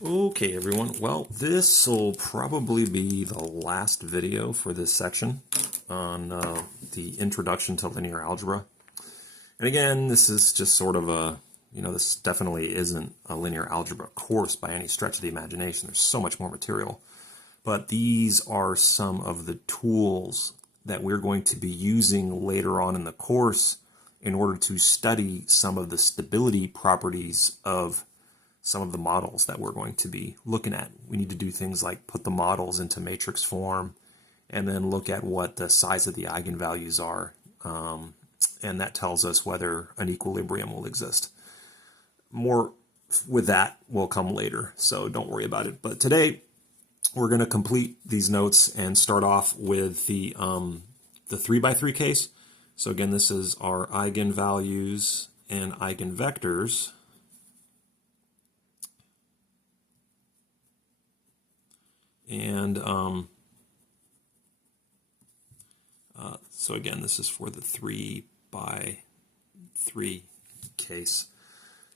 Okay, everyone. Well, this will probably be the last video for this section on the introduction to linear algebra. And again, this is just sort of a, this definitely isn't a linear algebra course by any stretch of the imagination. There's so much more material. But these are some of the tools that we're going to be using later on in the course in order to study some of the stability properties of some of the models that we're going to be looking at. We need to do things like put the models into matrix form and then look at what the size of the eigenvalues are. And that tells us whether an equilibrium will exist. More with that will come later, so don't worry about it. But today we're going to complete these notes and start off with the 3x3 case. So again, this is our eigenvalues and eigenvectors. And so again, this is for the 3x3 case.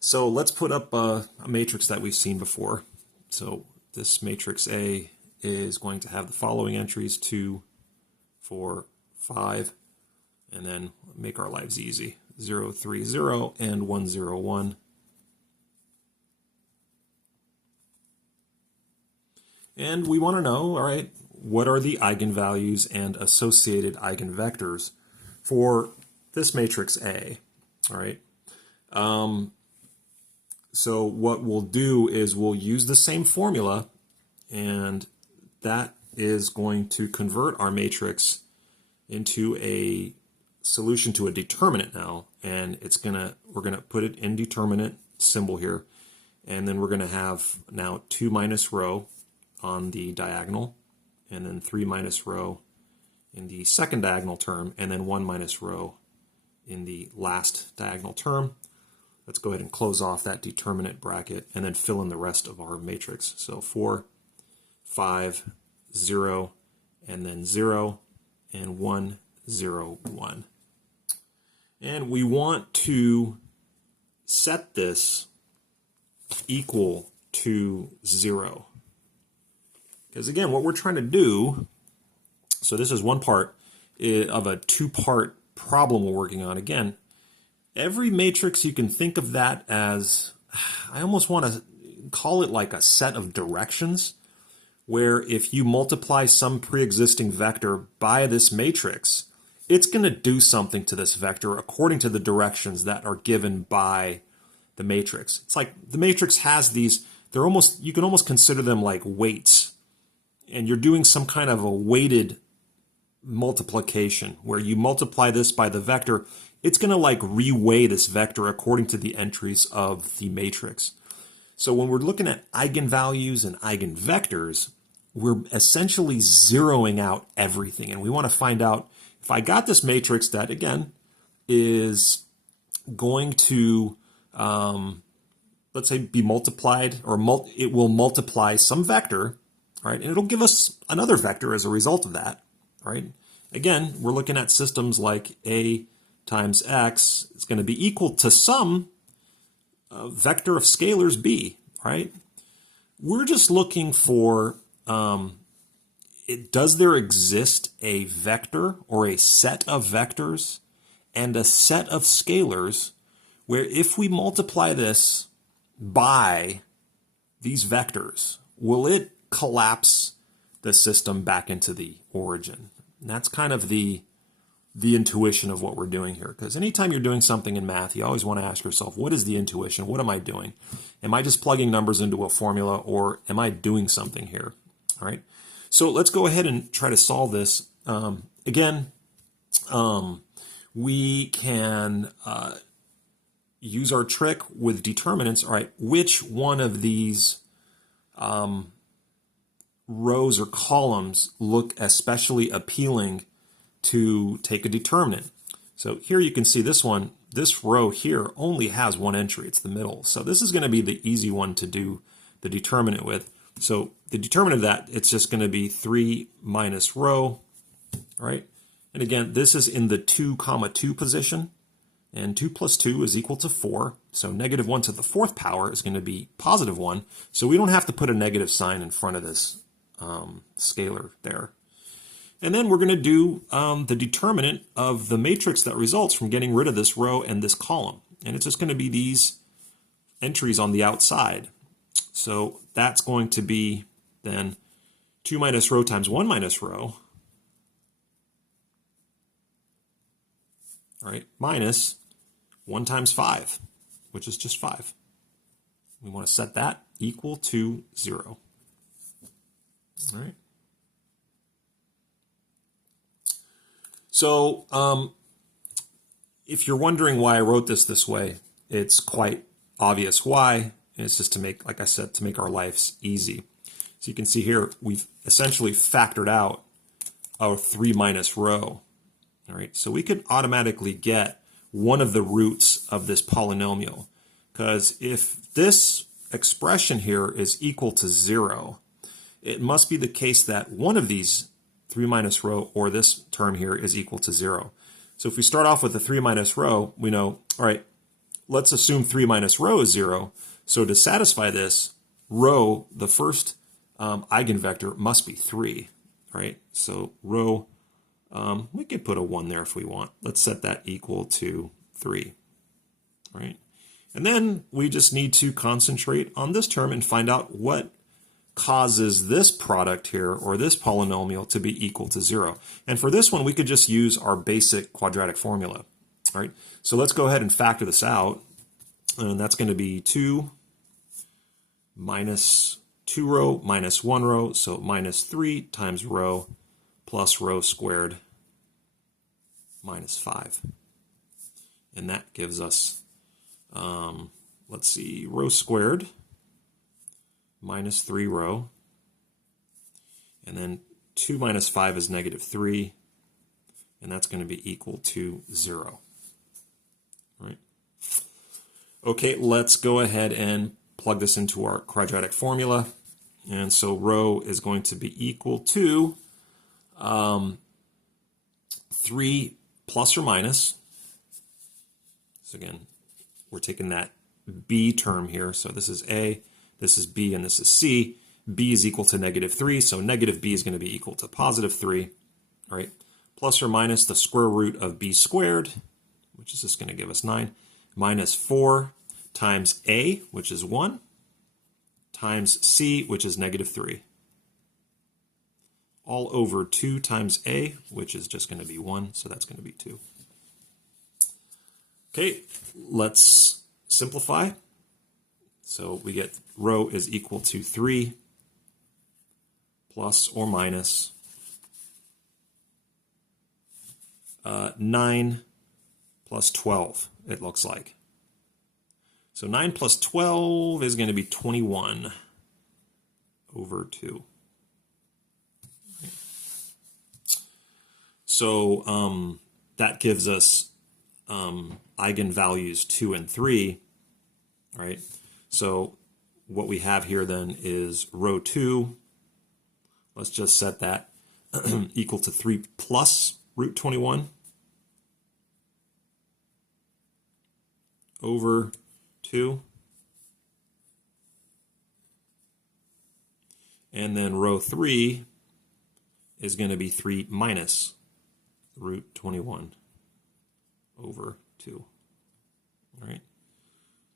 So let's put up a matrix that we've seen before. So this matrix A is going to have the following entries: 2, 4, 5, and then make our lives easy: 0, 3, 0, and 1, 0, 1. And we want to know, all right, what are the eigenvalues and associated eigenvectors for this matrix A, all right? So what we'll do is we'll use the same formula, and that is going to convert our matrix into a solution to a determinant now, and we're gonna put it in determinant symbol here, and then we're gonna have now 2 minus rho on the diagonal, and then 3 minus rho in the second diagonal term, and then 1 minus rho in the last diagonal term. Let's go ahead and close off that determinant bracket and then fill in the rest of our matrix. So 4, 5, 0, and then 0, and 1, 0, 1. And we want to set this equal to 0. Because again, what we're trying to do, so this is one part of a two-part problem we're working on. Again, every matrix, you can think of that as, I almost want to call it like a set of directions, where if you multiply some pre-existing vector by this matrix, it's going to do something to this vector according to the directions that are given by the matrix. It's like the matrix has these, you can almost consider them like weights. And you're doing some kind of a weighted multiplication where you multiply this by the vector. It's going to like reweigh this vector according to the entries of the matrix. So when we're looking at eigenvalues and eigenvectors, we're essentially zeroing out everything. And we want to find out if I got this matrix that, again, is going to, let's say, be multiplied, or it will multiply some vector, right? And it'll give us another vector as a result of that, right? Again, we're looking at systems like A times X is going to be equal to some vector of scalars B, right? We're just looking for, does there exist a vector or a set of vectors and a set of scalars where if we multiply this by these vectors, will it collapse the system back into the origin? And that's kind of the intuition of what we're doing here. Because anytime you're doing something in math, you always want to ask yourself, what is the intuition? What am I doing? Am I just plugging numbers into a formula, or am I doing something here? All right. So let's go ahead and try to solve this. We can use our trick with determinants. All right, which one of these rows or columns look especially appealing to take a determinant? So here you can see this one, this row here only has one entry, it's the middle. So this is going to be the easy one to do the determinant with. So the determinant of that, it's just going to be 3 minus rho, all right? And again, this is in the 2, 2 position, and 2 plus 2 is equal to 4. So negative 1 to the 4th power is going to be positive 1. So we don't have to put a negative sign in front of this scalar there. And then we're going to do the determinant of the matrix that results from getting rid of this row and this column. And it's just going to be these entries on the outside. So that's going to be then 2 minus row times 1 minus row, all right, minus 1 times 5, which is just 5. We want to set that equal to 0. All right. So if you're wondering why I wrote this way, it's quite obvious why. It's just to make, like I said, to make our lives easy. So you can see here, we've essentially factored out our 3 minus row. All right, so we could automatically get one of the roots of this polynomial, because if this expression here is equal to 0, it must be the case that one of these 3 minus row or this term here is equal to 0. So if we start off with the 3 minus row, we know, all right, let's assume 3 minus row is 0. So to satisfy this, row, the first eigenvector must be 3, right? So row, we could put a 1 there if we want. Let's set that equal to 3, right? And then we just need to concentrate on this term and find out what causes this product here, or this polynomial, to be equal to 0. And for this one, we could just use our basic quadratic formula, right? So let's go ahead and factor this out. And that's going to be 2 minus 2 row minus 1 row, so minus 3 times row plus row squared minus 5. And that gives us, let's see, row squared minus 3 row, and then 2 minus 5 is negative 3, and that's going to be equal to 0. Right? Okay, let's go ahead and plug this into our quadratic formula. And so row is going to be equal to 3 plus or minus. So again, we're taking that b term here. So this is a, this is b, and this is c. B is equal to negative 3, so negative b is going to be equal to positive 3. All right, plus or minus the square root of b squared, which is just going to give us 9, minus 4 times a, which is 1, times c, which is negative 3. All over 2 times a, which is just going to be 1, so that's going to be 2. Okay, let's simplify. So we get row is equal to 3 plus or minus 9 plus 12, it looks like. So 9 plus 12 is going to be 21 over 2. So that gives us eigenvalues 2 and 3, right? So what we have here then is row 2. Let's just set that equal to 3 plus root 21 over 2. And then row 3 is going to be 3 minus root 21 over 2. All right.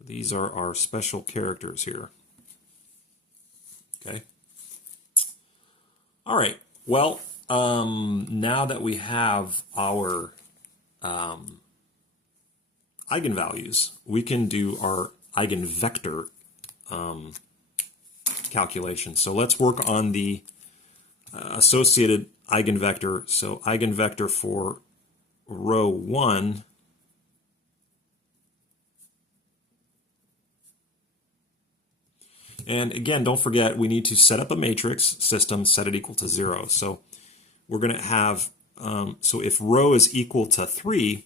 These are our special characters here. Okay. All right. Well, now that we have our eigenvalues, we can do our eigenvector calculation. So let's work on the associated eigenvector. So eigenvector for row 1 and again, don't forget, we need to set up a matrix system, set it equal to 0. So we're going to have, so if row is equal to 3,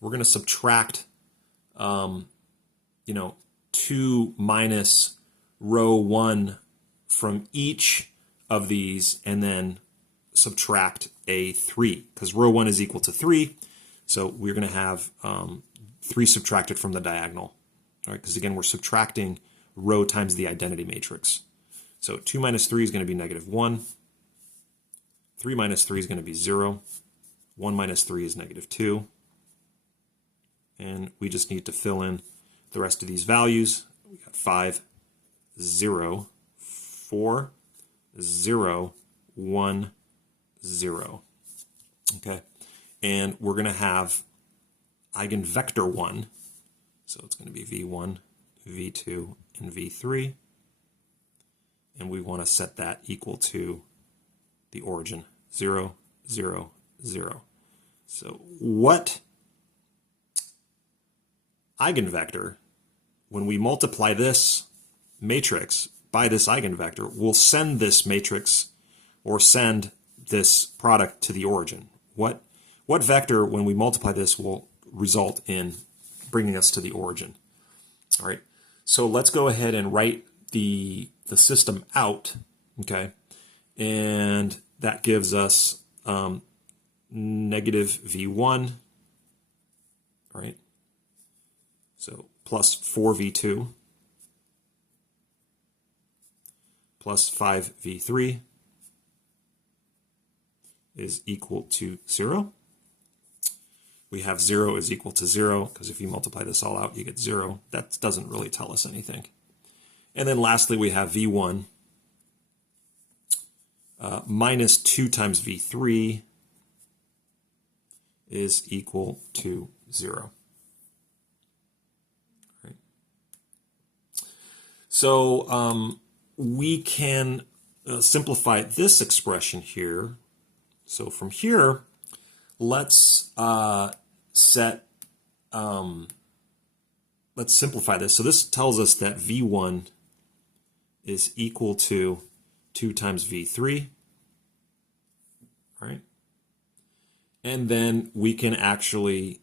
we're going to subtract, 2 minus row 1 from each of these, and then subtract a 3, because row 1 is equal to 3. So we're going to have 3 subtracted from the diagonal. All right, because again, we're subtracting row times the identity matrix. So 2 minus 3 is going to be -1. 3 minus 3 is going to be 0. 1 minus 3 is -2. And we just need to fill in the rest of these values. We got 5, 0, 4, 0, 1, 0. Okay, and we're going to have eigenvector 1. So it's going to be V1, V2, and V3. And we want to set that equal to the origin, 0, 0, 0. So what eigenvector, when we multiply this matrix by this eigenvector, will send this matrix or send this product to the origin? What vector, when we multiply this, will result in bringing us to the origin? All right, so let's go ahead and write the system out, okay? And that gives us negative V1, all right? So plus 4V2 plus 5V3 is equal to 0. We have 0 is equal to 0, because if you multiply this all out, you get 0. That doesn't really tell us anything. And then lastly, we have V1 minus 2 times V3 is equal to 0. Right. So we can simplify this expression here. So from here, let's let's simplify this. So this tells us that V1 is equal to 2 times V3, right? And then we can actually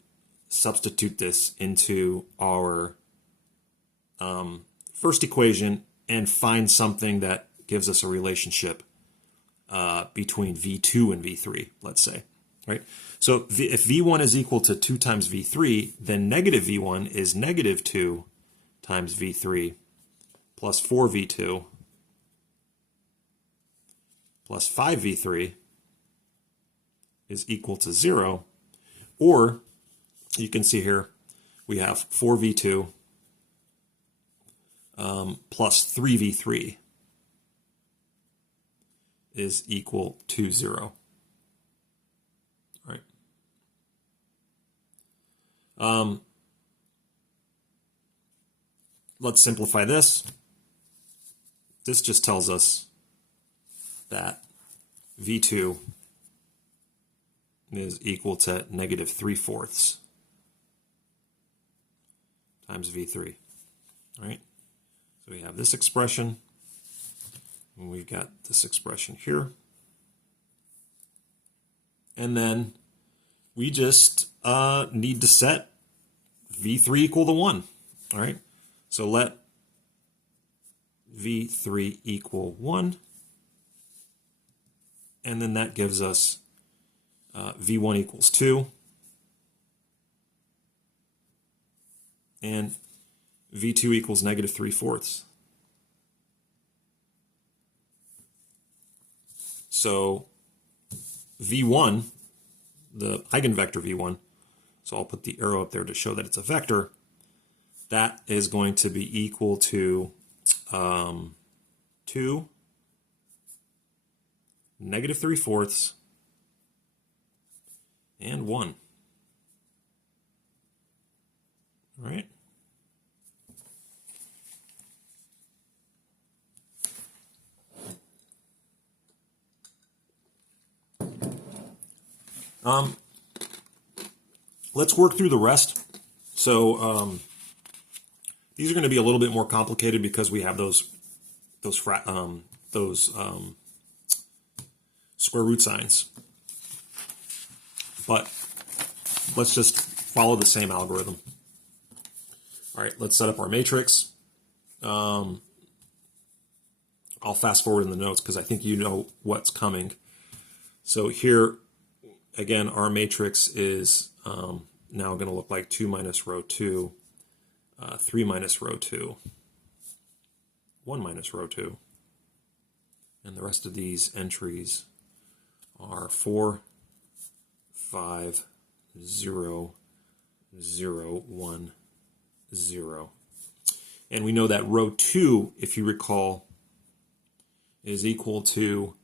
substitute this into our first equation and find something that gives us a relationship between V2 and V3, let's say, right? So if V1 is equal to 2 times V3, then negative V1 is negative 2 times V3 plus 4V2 plus 5V3 is equal to 0. Or you can see here we have 4V2 plus 3V3 is equal to 0. Right. Let's simplify this. This just tells us that V2 is equal to negative 3/4 times V3. All right. So we have this expression, and we've got this expression here. And then we just need to set V3 equal to 1. All right. So let V3 equal 1. And then that gives us V1 equals 2. And V2 equals negative 3/4. So V1, the eigenvector V1, so I'll put the arrow up there to show that it's a vector, that is going to be equal to 2, negative 3/4, and 1. All right. Let's work through the rest. So these are going to be a little bit more complicated because we have those square root signs. But let's just follow the same algorithm. All right, let's set up our matrix. I'll fast forward in the notes because I think you know what's coming. So here, again, our matrix is now going to look like 2 minus row 2 3 minus row 2, 1 minus row 2. And the rest of these entries are 4, 5, 0, 0, 1, 0. And we know that row 2, if you recall, is equal to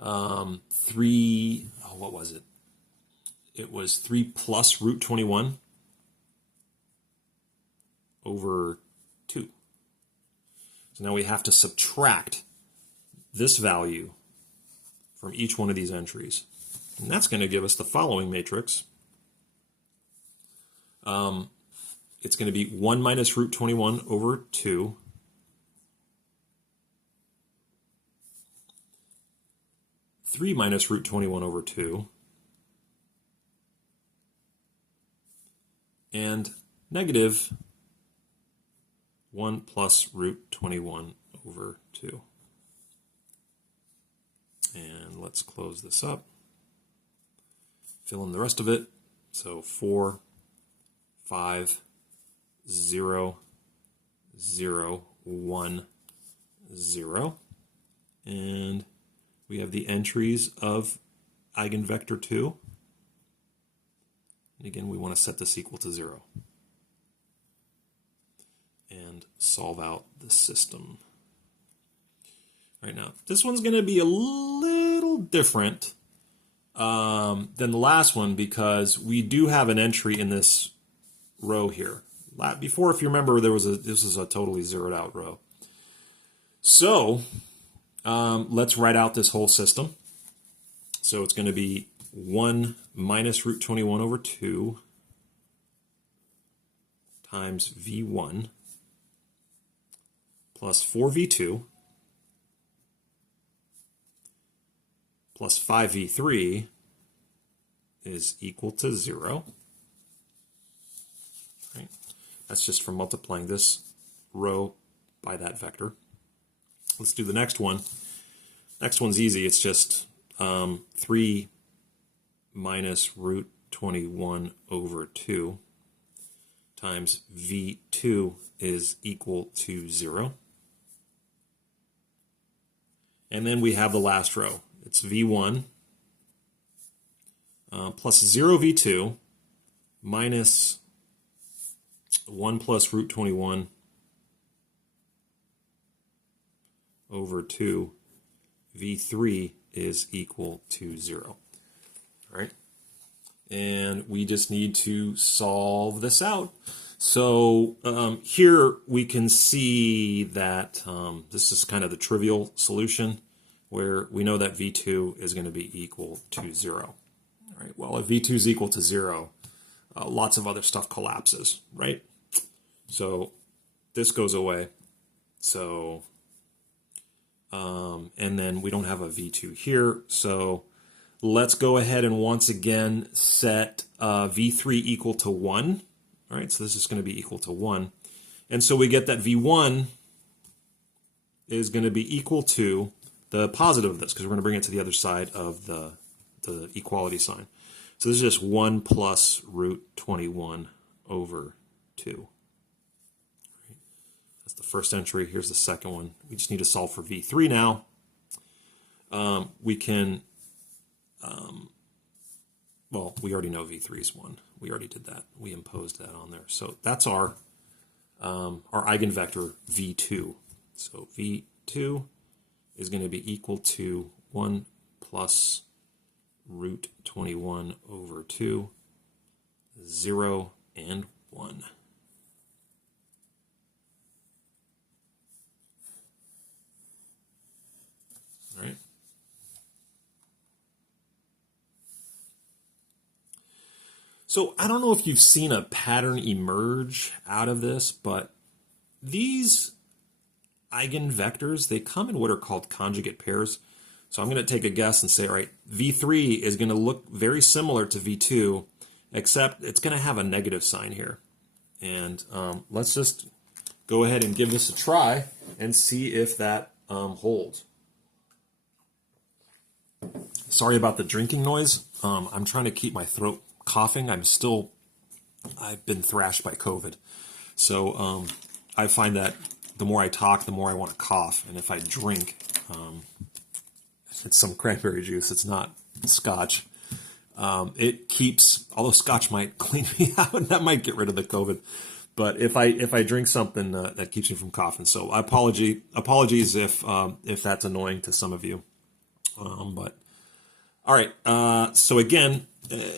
3, what was it? It was 3 plus root 21 over 2. So now we have to subtract this value from each one of these entries. And that's going to give us the following matrix. It's going to be 1 minus root 21 over 2. Three minus root 21 over 2. And negative 1 plus root 21 over 2. And let's close this up. Fill in the rest of it. So 4, 5, 0, 0, 1, 0. And we have the entries of eigenvector 2. And again, we want to set this equal to 0. And solve out the system. Right now, this one's going to be a little different than the last one because we do have an entry in this row here. Before, if you remember, this is a totally zeroed out row. So let's write out this whole system. So it's going to be 1 minus root 21 over 2 times v1 plus 4v2 plus 5v3 is equal to 0. Right? That's just from multiplying this row by that vector. Let's do the next one. Next one's easy. It's just 3 minus root 21 over 2 times v2 is equal to 0. And then we have the last row. It's v1 plus 0v2 minus 1 plus root 21 over 2. v3 is equal to 0. All right? And we just need to solve this out. So here we can see that this is kind of the trivial solution where we know that v2 is going to be equal to 0. All right, well, if v2 is equal to 0, lots of other stuff collapses, right? So this goes away. So, and then we don't have a v2 here. So let's go ahead and once again set v3 equal to 1. All right, so this is going to be equal to 1. And so we get that v1 is going to be equal to the positive of this, because we're going to bring it to the other side of the equality sign. So this is just 1 plus root 21 over 2. Right. That's the first entry. Here's the second one. We just need to solve for v3 now. We can, well, we already know v3 is 1. We already did that. We imposed that on there. So that's our eigenvector v2. So v2 is going to be equal to 1 plus root 21 over 2, 0, and 1. All right. So I don't know if you've seen a pattern emerge out of this, but these eigenvectors, they come in what are called conjugate pairs. So I'm going to take a guess and say, all right, v3 is going to look very similar to v2, except it's going to have a negative sign here. And let's just go ahead and give this a try and see if that holds. Sorry about the drinking noise. I'm trying to keep my throat coughing. I've been thrashed by COVID. So I find that the more I talk, the more I want to cough. And if I drink, it's some cranberry juice. It's not scotch. It keeps, although scotch might clean me out, and that might get rid of the COVID. But if I drink something that keeps me from coughing, so apologies if that's annoying to some of you. But all right, so again,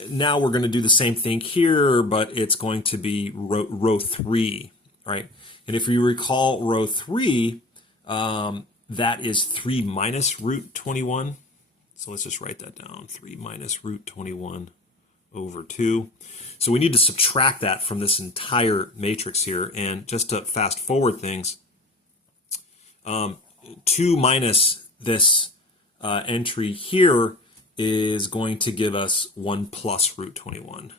now we're going to do the same thing here, but it's going to be row 3, right? And if you recall row 3, that is 3 minus root 21. So let's just write that down, 3 minus root 21 over 2. So we need to subtract that from this entire matrix here. And just to fast forward things, 2 minus this entry here is going to give us 1 plus root 21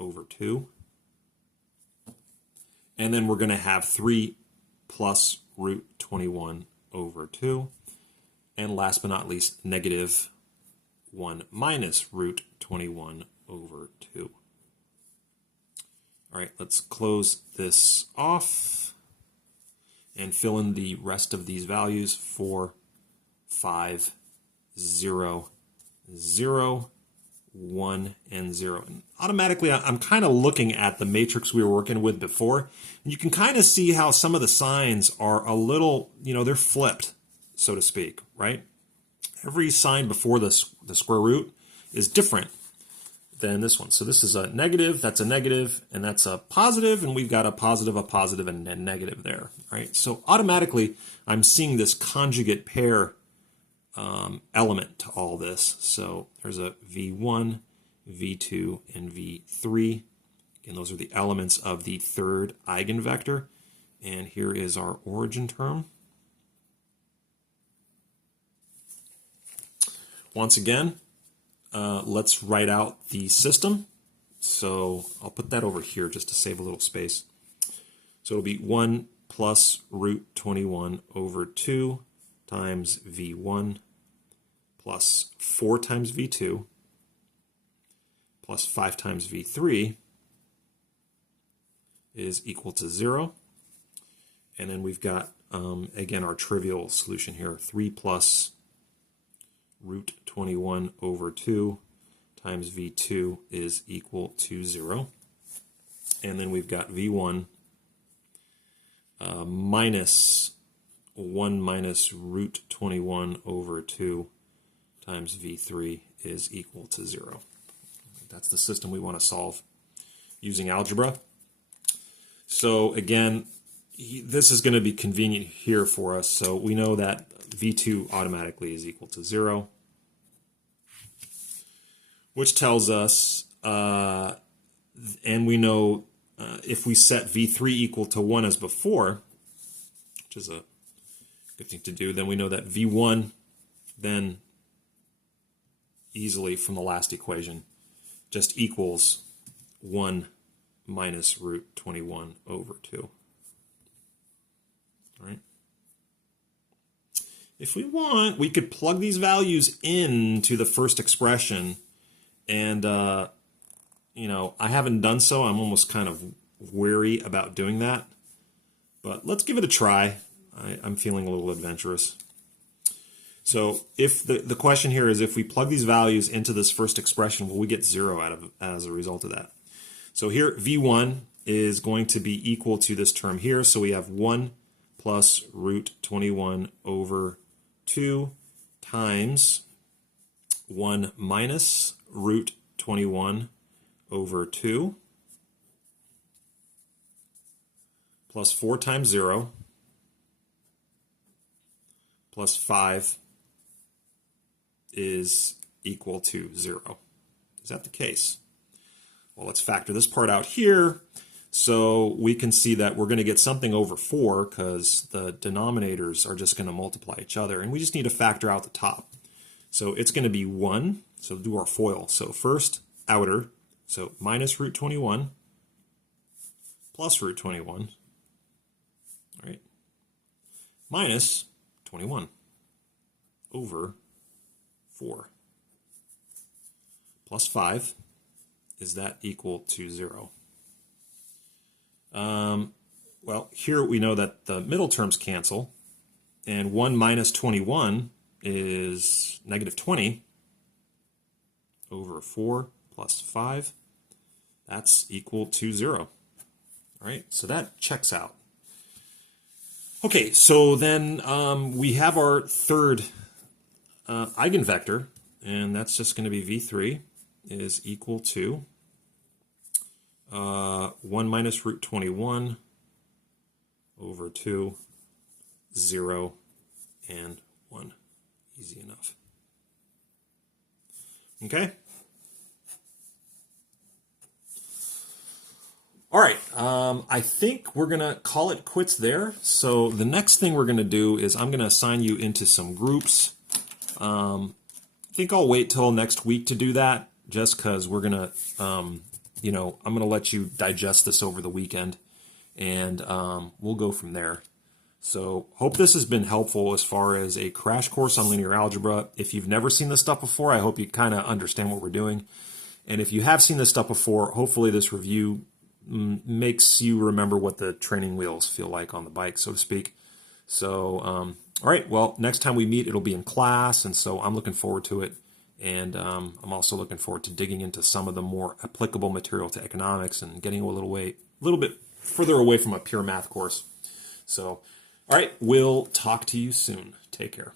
over 2. And then we're going to have 3 plus root 21 over 2. And last but not least, negative 1 minus root 21 over 2. All right, let's close this off and fill in the rest of these values. 4, 5, 0, 0, 1, and 0. And automatically, I'm kind of looking at the matrix we were working with before. And you can kind of see how some of the signs are a little, they're flipped, so to speak, right? Every sign before the square root is different than this one. So this is a negative, that's a negative, and that's a positive, and we've got a positive, and a negative there, right? So automatically, I'm seeing this conjugate pair element to all this. So there's a V1, V2, and V3. And those are the elements of the third eigenvector. And here is our origin term. Once again, let's write out the system. So I'll put that over here just to save a little space. So it'll be 1 plus root 21 over 2 times V1 plus 4 times V2 plus 5 times V3 is equal to 0. And then we've got, again, our trivial solution here, 3 plus root 21 over 2 times V2 is equal to 0. And then we've got V1 minus 1 minus root 21 over 2 times V3 is equal to 0. That's the system we want to solve using algebra. So again, this is going to be convenient here for us. So we know that V2 automatically is equal to 0, which tells us, and we know if we set V3 equal to 1 as before, which is a good thing to do, then we know that V1 then easily from the last equation just equals 1 minus root 21 over 2. All right. If we want, we could plug these values into the first expression, and I haven't done so. I'm almost kind of wary about doing that, but let's give it a try. I'm feeling a little adventurous. So if the question here is, if we plug these values into this first expression, will we get 0 out of as a result of that? So here V1 is going to be equal to this term here. So we have 1 plus root 21 over 2 times 1 minus root 21 over 2 plus 4 times 0 plus 5 is equal to 0. Is that the case? Well, let's factor this part out here. So we can see that we're going to get something over 4 because the denominators are just going to multiply each other. And we just need to factor out the top. So it's going to be 1. So do our FOIL. So first, outer. So minus root 21 plus root 21. All right. Minus 21 over 4 plus 5. Is that equal to 0? Well, here we know that the middle terms cancel, and 1 minus 21 is negative 20 over 4 plus 5. That's equal to 0. All right, so that checks out. Okay, so then we have our third eigenvector, and that's just going to be v3 is equal to 1 minus root 21 over 2, 0, and 1. Easy enough. Okay? All right, I think we're going to call it quits there. So the next thing we're going to do is I'm going to assign you into some groups. I think I'll wait till next week to do that, just because we're going to, I'm going to let you digest this over the weekend, and we'll go from there. So hope this has been helpful as far as a crash course on linear algebra. If you've never seen this stuff before, I hope you kind of understand what we're doing. And if you have seen this stuff before, hopefully this review makes you remember what the training wheels feel like on the bike, so to speak. So, all right, well, next time we meet, it'll be in class, and so I'm looking forward to it. And I'm also looking forward to digging into some of the more applicable material to economics and getting a little bit further away from a pure math course. So, all right, we'll talk to you soon. Take care.